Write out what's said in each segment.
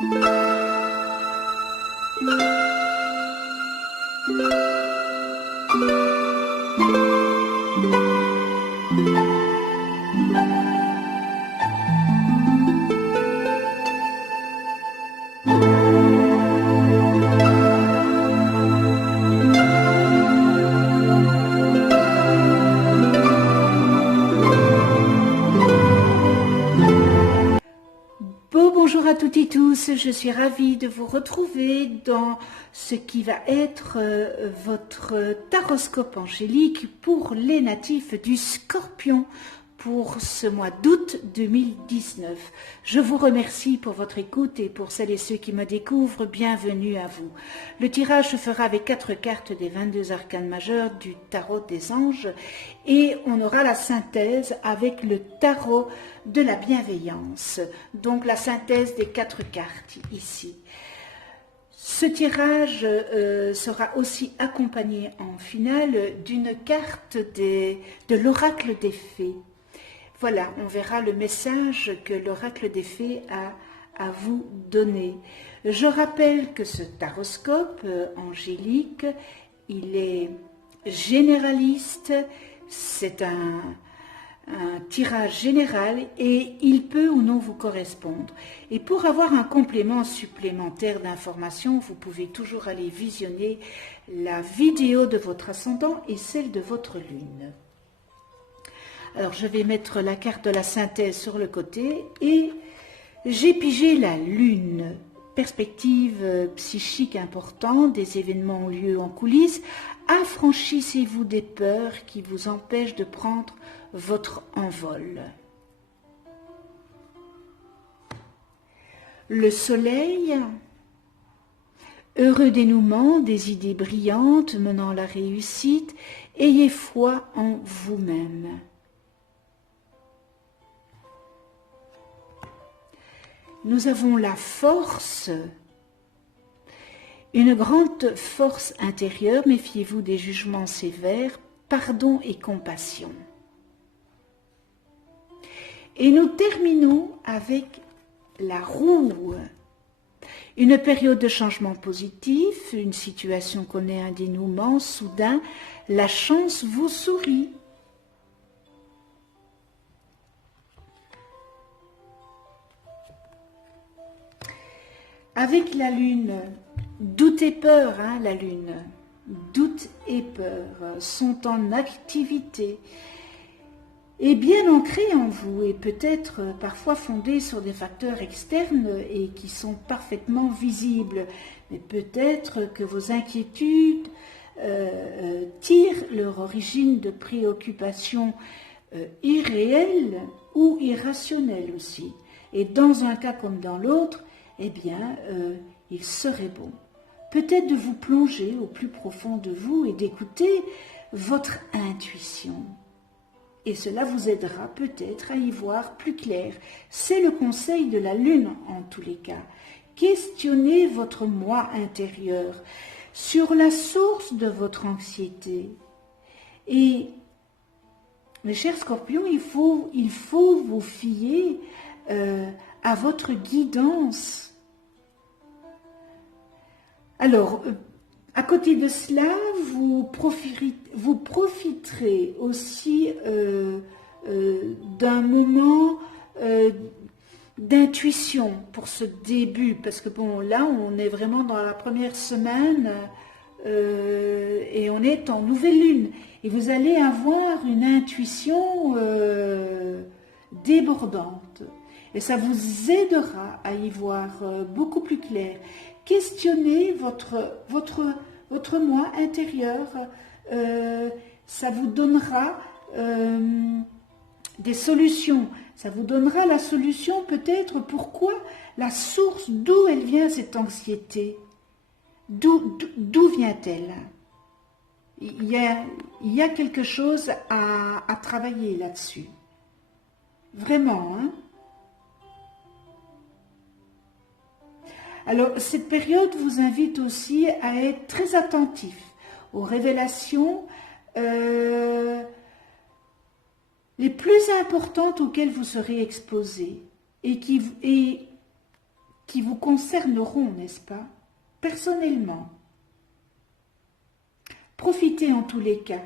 Bonjour à toutes et tous, je suis ravie de vous retrouver dans ce qui va être votre taroscope angélique pour les natifs du Scorpion pour ce mois d'août 2019. Je vous remercie pour votre écoute et pour celles et ceux qui me découvrent, bienvenue à vous. Le tirage se fera avec 4 cartes des 22 arcanes majeurs du tarot des anges et on aura la synthèse avec le tarot de la bienveillance, donc la synthèse des 4 cartes ici. Ce tirage sera aussi accompagné en finale d'une carte de l'oracle des fées. Voilà, on verra le message que l'oracle des fées a à vous donner. Je rappelle que ce taroscope angélique, il est généraliste, c'est un tirage général et il peut ou non vous correspondre. Et pour avoir un complément supplémentaire d'informations, vous pouvez toujours aller visionner la vidéo de votre ascendant et celle de votre lune. Alors je vais mettre la carte de la synthèse sur le côté et j'ai pigé la lune. Perspective psychique importante, des événements ont lieu en coulisses. Affranchissez-vous des peurs qui vous empêchent de prendre votre envol. Le soleil, heureux dénouement, des idées brillantes menant à la réussite, ayez foi en vous-même. Nous avons la force, une grande force intérieure, méfiez-vous des jugements sévères, pardon et compassion. Et nous terminons avec la roue, une période de changement positif, une situation connaît un dénouement, soudain, la chance vous sourit. Avec la lune, doute et peur, la lune, doute et peur sont en activité et bien ancrés en vous et peut-être parfois fondés sur des facteurs externes et qui sont parfaitement visibles. Mais peut-être que vos inquiétudes tirent leur origine de préoccupations irréelles ou irrationnelles aussi. Et dans un cas comme dans l'autre, eh bien, il serait bon peut-être de vous plonger au plus profond de vous et d'écouter votre intuition. Et cela vous aidera peut-être à y voir plus clair. C'est le conseil de la lune en tous les cas. Questionnez votre moi intérieur sur la source de votre anxiété. Et, mes chers scorpions, il faut vous fier à votre guidance. Alors, à côté de cela, vous profiterez aussi d'un moment d'intuition pour ce début, parce que bon, là, on est vraiment dans la première semaine et on est en nouvelle lune. Et vous allez avoir une intuition débordante. Et ça vous aidera à y voir beaucoup plus clair. Questionnez votre moi intérieur. Ça vous donnera des solutions. Ça vous donnera la solution peut-être pourquoi, la source, d'où elle vient cette anxiété. D'où vient-elle? Il y a quelque chose à travailler là-dessus. Vraiment, hein? Alors, cette période vous invite aussi à être très attentif aux révélations les plus importantes auxquelles vous serez exposé et qui qui vous concerneront, n'est-ce pas, personnellement. Profitez en tous les cas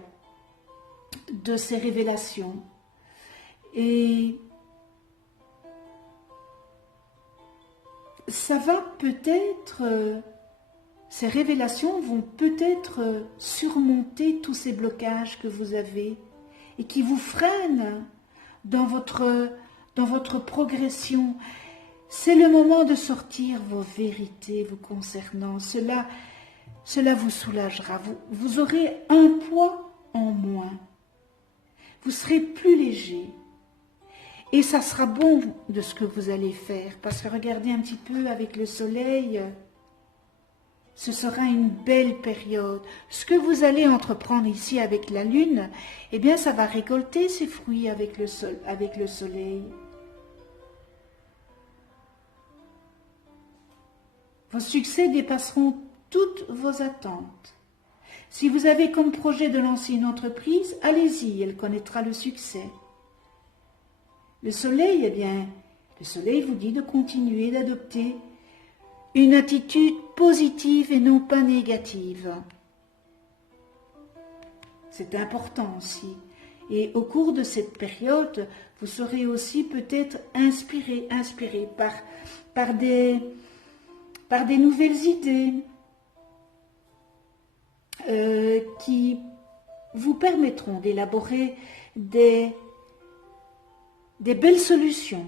de ces révélations et ça va peut-être, ces révélations vont peut-être surmonter tous ces blocages que vous avez et qui vous freinent dans votre progression. C'est le moment de sortir vos vérités vous concernant. Cela vous soulagera. Vous aurez un poids en moins. Vous serez plus léger. Et ça sera bon de ce que vous allez faire. Parce que regardez un petit peu avec le soleil, ce sera une belle période. Ce que vous allez entreprendre ici avec la lune, eh bien ça va récolter ses fruits avec le soleil. Vos succès dépasseront toutes vos attentes. Si vous avez comme projet de lancer une entreprise, allez-y, elle connaîtra le succès. Le soleil, eh bien, le soleil vous dit de continuer d'adopter une attitude positive et non pas négative. C'est important aussi. Et au cours de cette période, vous serez aussi peut-être inspiré par des nouvelles idées qui vous permettront d'élaborer des belles solutions,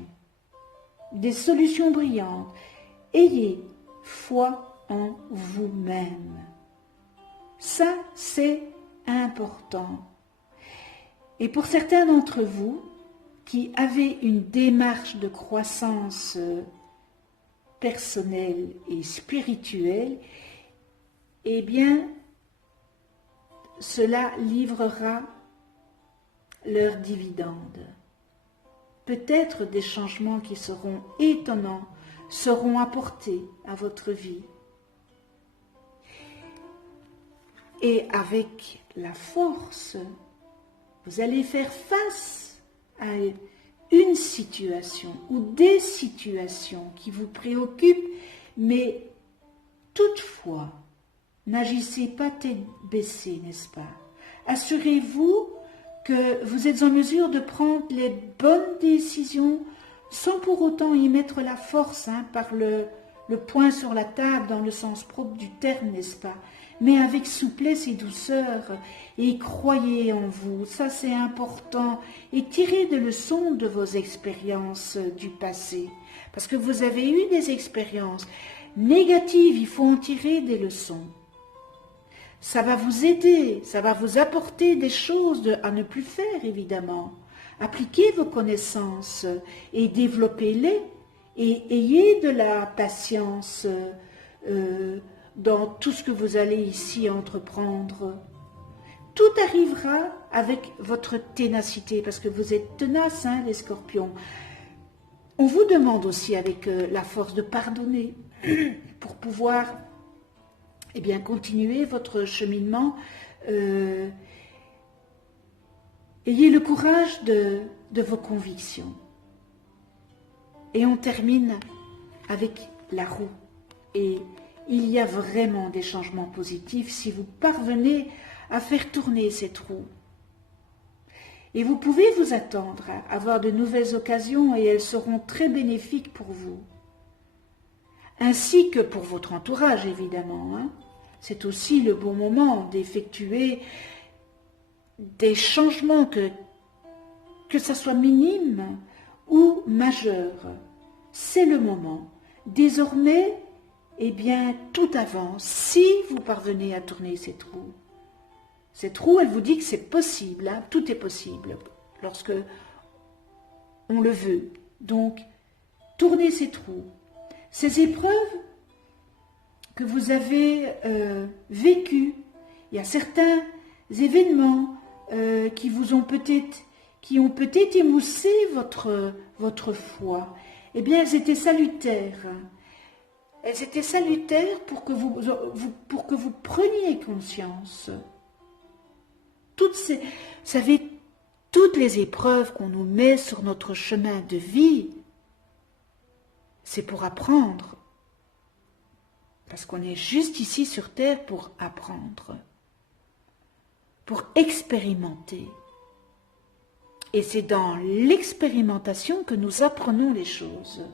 des solutions brillantes. Ayez foi en vous-même. Ça, c'est important. Et pour certains d'entre vous qui avez une démarche de croissance personnelle et spirituelle, eh bien, cela livrera leurs dividendes. Peut-être des changements qui seront étonnants seront apportés à votre vie. Et avec la force, vous allez faire face à une situation ou des situations qui vous préoccupent, mais toutefois, n'agissez pas tête baissée, n'est-ce pas? Assurez-vous que vous êtes en mesure de prendre les bonnes décisions sans pour autant y mettre la force, par le poing sur la table dans le sens propre du terme, n'est-ce pas? Mais avec souplesse et douceur, et croyez en vous, ça c'est important, et tirez des leçons de vos expériences du passé, parce que vous avez eu des expériences négatives, il faut en tirer des leçons. Ça va vous aider, ça va vous apporter des choses à ne plus faire, évidemment. Appliquez vos connaissances et développez-les, et ayez de la patience dans tout ce que vous allez ici entreprendre. Tout arrivera avec votre ténacité, parce que vous êtes tenaces, les scorpions. On vous demande aussi avec la force de pardonner pour pouvoir continuer votre cheminement. Ayez le courage de vos convictions. Et on termine avec la roue. Et il y a vraiment des changements positifs si vous parvenez à faire tourner cette roue. Et vous pouvez vous attendre à avoir de nouvelles occasions et elles seront très bénéfiques pour vous. Ainsi que pour votre entourage, évidemment. C'est aussi le bon moment d'effectuer des changements, que ça soit minime ou majeur. C'est le moment. Désormais, tout avance si vous parvenez à tourner cette roue. Cette roue, elle vous dit que c'est possible, tout est possible lorsque on le veut. Donc, tournez cette roue. Ces épreuves que vous avez vécues, il y a certains événements qui ont peut-être émoussé votre foi. Eh bien, elles étaient salutaires. Elles étaient salutaires pour que vous preniez conscience. Vous savez, toutes les épreuves qu'on nous met sur notre chemin de vie, c'est pour apprendre Parce qu'on est juste ici sur Terre pour apprendre, pour expérimenter. Et c'est dans l'expérimentation que nous apprenons les choses.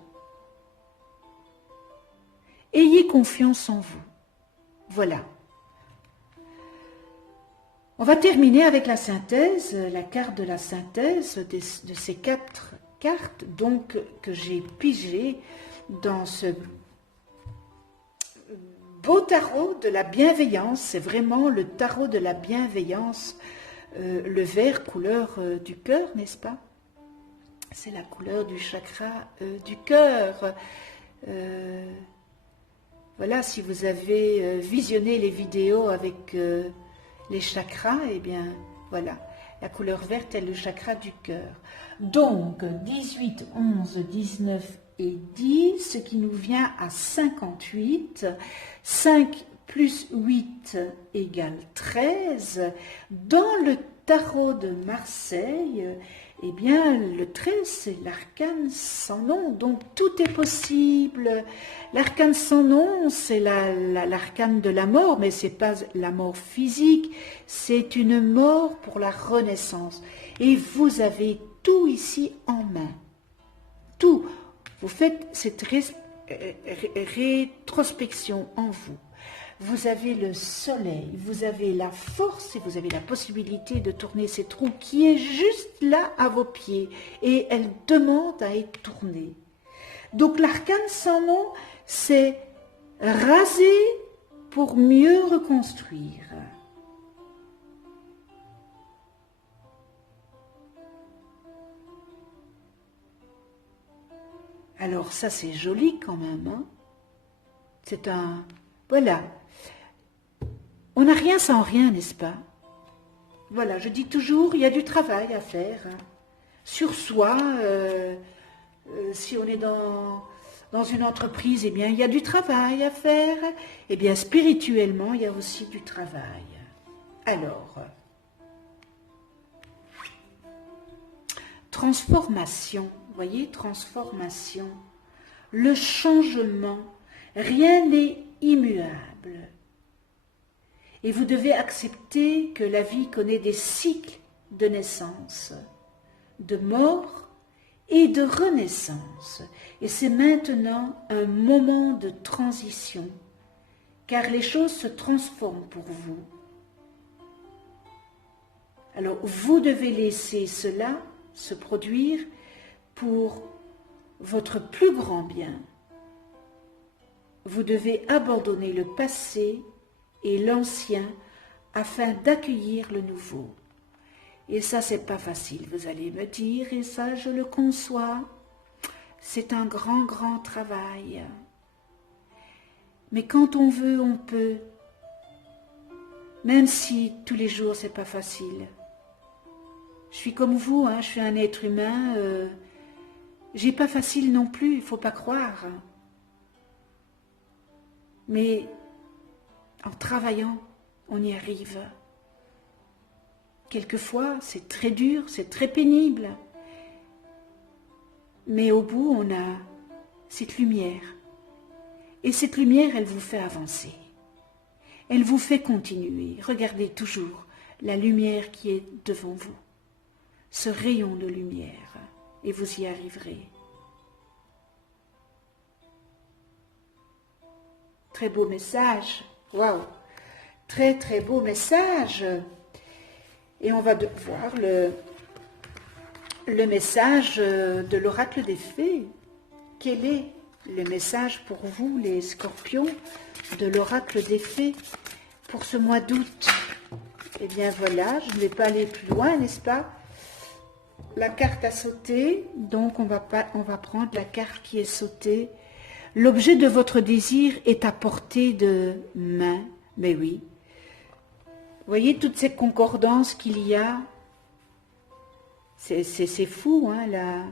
Ayez confiance en vous. Voilà. On va terminer avec la synthèse, la carte de la synthèse de ces 4 cartes donc, que j'ai pigées dans ce beau tarot de la bienveillance. C'est vraiment le tarot de la bienveillance, le vert couleur du cœur, n'est-ce pas? C'est la couleur du chakra du cœur. Voilà, si vous avez visionné les vidéos avec les chakras, eh bien, voilà, la couleur verte est le chakra du cœur. Donc, 18, 11, 19 et 10, ce qui nous vient à 58. 5 plus 8 égale 13. Dans le tarot de Marseille, eh bien, le 13, c'est l'arcane sans nom, donc tout est possible. L'arcane sans nom, c'est l'arcane de la mort, mais ce n'est pas la mort physique, c'est une mort pour la renaissance. Et vous avez tout ici en main. Tout. Vous faites cette rétrospection en vous. Vous avez le soleil, vous avez la force et vous avez la possibilité de tourner cette roue qui est juste là à vos pieds et elle demande à être tournée. Donc l'arcane sans nom, c'est raser pour mieux reconstruire. Alors ça c'est joli quand même, hein? C'est un... Voilà. On n'a rien sans rien, n'est-ce pas? Voilà, je dis toujours, il y a du travail à faire. Hein. Sur soi, si on est dans une entreprise, eh bien, il y a du travail à faire. Eh bien, spirituellement, il y a aussi du travail. Alors, transformation, vous voyez, transformation, le changement, rien n'est immuable. Et vous devez accepter que la vie connaît des cycles de naissance, de mort et de renaissance. Et c'est maintenant un moment de transition, car les choses se transforment pour vous. Alors, vous devez laisser cela se produire pour votre plus grand bien. Vous devez abandonner le passé et l'ancien afin d'accueillir le nouveau. Et ça, c'est pas facile, vous allez me dire, et ça, je le conçois. C'est un grand, grand travail. Mais quand on veut, on peut. Même si tous les jours, c'est pas facile. Je suis comme vous, hein, je suis un être humain. J'ai pas facile non plus, il faut pas croire. Mais en travaillant, on y arrive. Quelquefois, c'est très dur, c'est très pénible. Mais au bout, on a cette lumière. Et cette lumière, elle vous fait avancer. Elle vous fait continuer. Regardez toujours la lumière qui est devant vous. Ce rayon de lumière. Et vous y arriverez. Très beau message. Waouh! Très, très beau message. Et on va voir le message de l'oracle des fées. Quel est le message pour vous, les scorpions, de l'oracle des fées pour ce mois d'août? Eh bien voilà, je ne vais pas aller plus loin, n'est-ce pas? La carte a sauté, donc on va prendre la carte qui est sautée. L'objet de votre désir est à portée de main. Mais oui. Vous voyez toutes ces concordances qu'il y a? C'est fou, hein, là.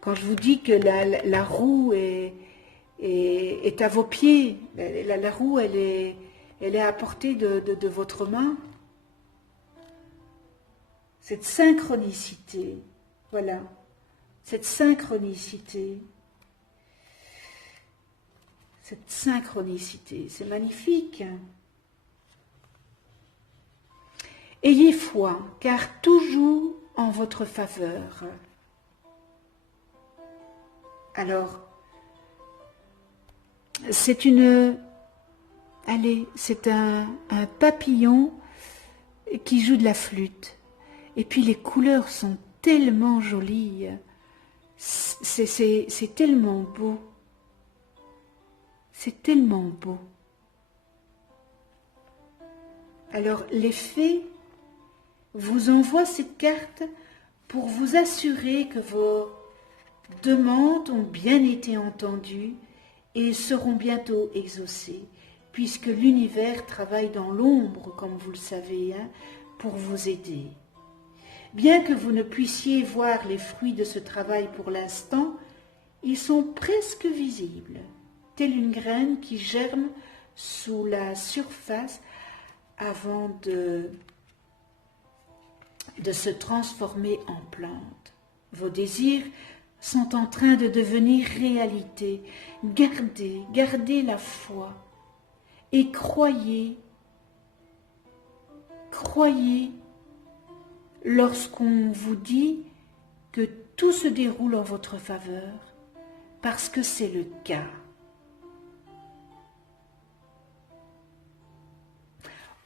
Quand je vous dis que la roue est à vos pieds, la roue, elle est à portée de votre main. Cette synchronicité, voilà, cette synchronicité. cette synchronicité, c'est magnifique. Ayez foi, car tout joue en votre faveur. Alors, c'est un papillon qui joue de la flûte. Et puis les couleurs sont tellement jolies. C'est tellement beau. C'est tellement beau. Alors, les fées vous envoient cette carte pour vous assurer que vos demandes ont bien été entendues et seront bientôt exaucées, puisque l'univers travaille dans l'ombre, comme vous le savez, pour vous aider. Bien que vous ne puissiez voir les fruits de ce travail pour l'instant, ils sont presque visibles, telle une graine qui germe sous la surface avant de se transformer en plante. Vos désirs sont en train de devenir réalité. Gardez la foi et croyez lorsqu'on vous dit que tout se déroule en votre faveur, parce que c'est le cas.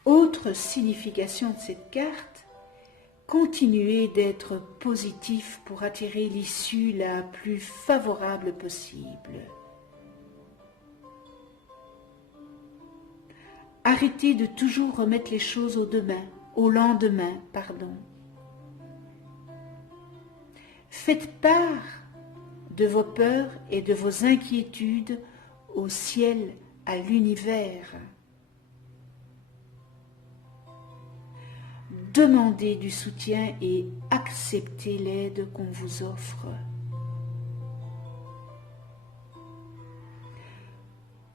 Autre signification de cette carte, continuez d'être positif pour attirer l'issue la plus favorable possible. Arrêtez de toujours remettre les choses au lendemain. Faites part de vos peurs et de vos inquiétudes au ciel, à l'univers. Demandez du soutien et acceptez l'aide qu'on vous offre.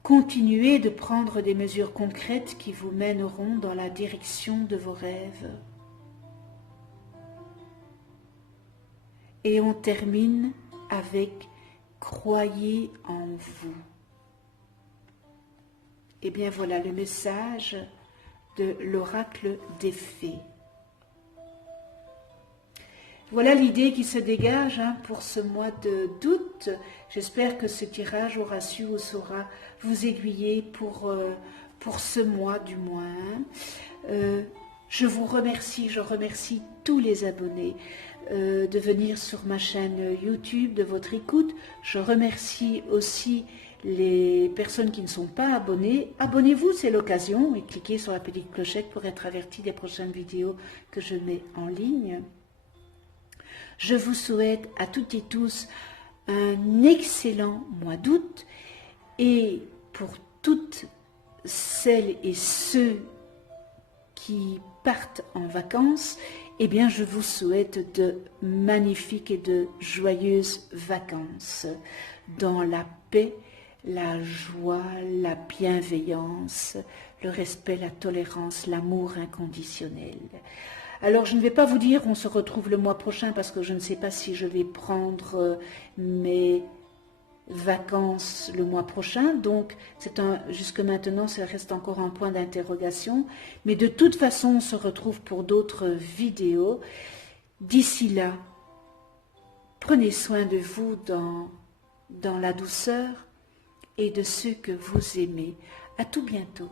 Continuez de prendre des mesures concrètes qui vous mèneront dans la direction de vos rêves. Et on termine avec « Croyez en vous ». Et bien voilà le message de l'oracle des fées. Voilà l'idée qui se dégage pour ce mois d'août. J'espère que ce tirage aura su ou saura vous aiguiller pour ce mois du moins. Je vous remercie, je remercie tous les abonnés de venir sur ma chaîne YouTube, de votre écoute. Je remercie aussi les personnes qui ne sont pas abonnées. Abonnez-vous, c'est l'occasion, et cliquez sur la petite clochette pour être averti des prochaines vidéos que je mets en ligne. Je vous souhaite à toutes et tous un excellent mois d'août, et pour toutes celles et ceux qui partent en vacances, eh bien je vous souhaite de magnifiques et de joyeuses vacances dans la paix, la joie, la bienveillance, le respect, la tolérance, l'amour inconditionnel. Alors je ne vais pas vous dire on se retrouve le mois prochain parce que je ne sais pas si je vais prendre mes vacances le mois prochain, donc jusque maintenant ça reste encore un point d'interrogation, mais de toute façon on se retrouve pour d'autres vidéos. D'ici là, prenez soin de vous dans la douceur et de ceux que vous aimez. À tout bientôt.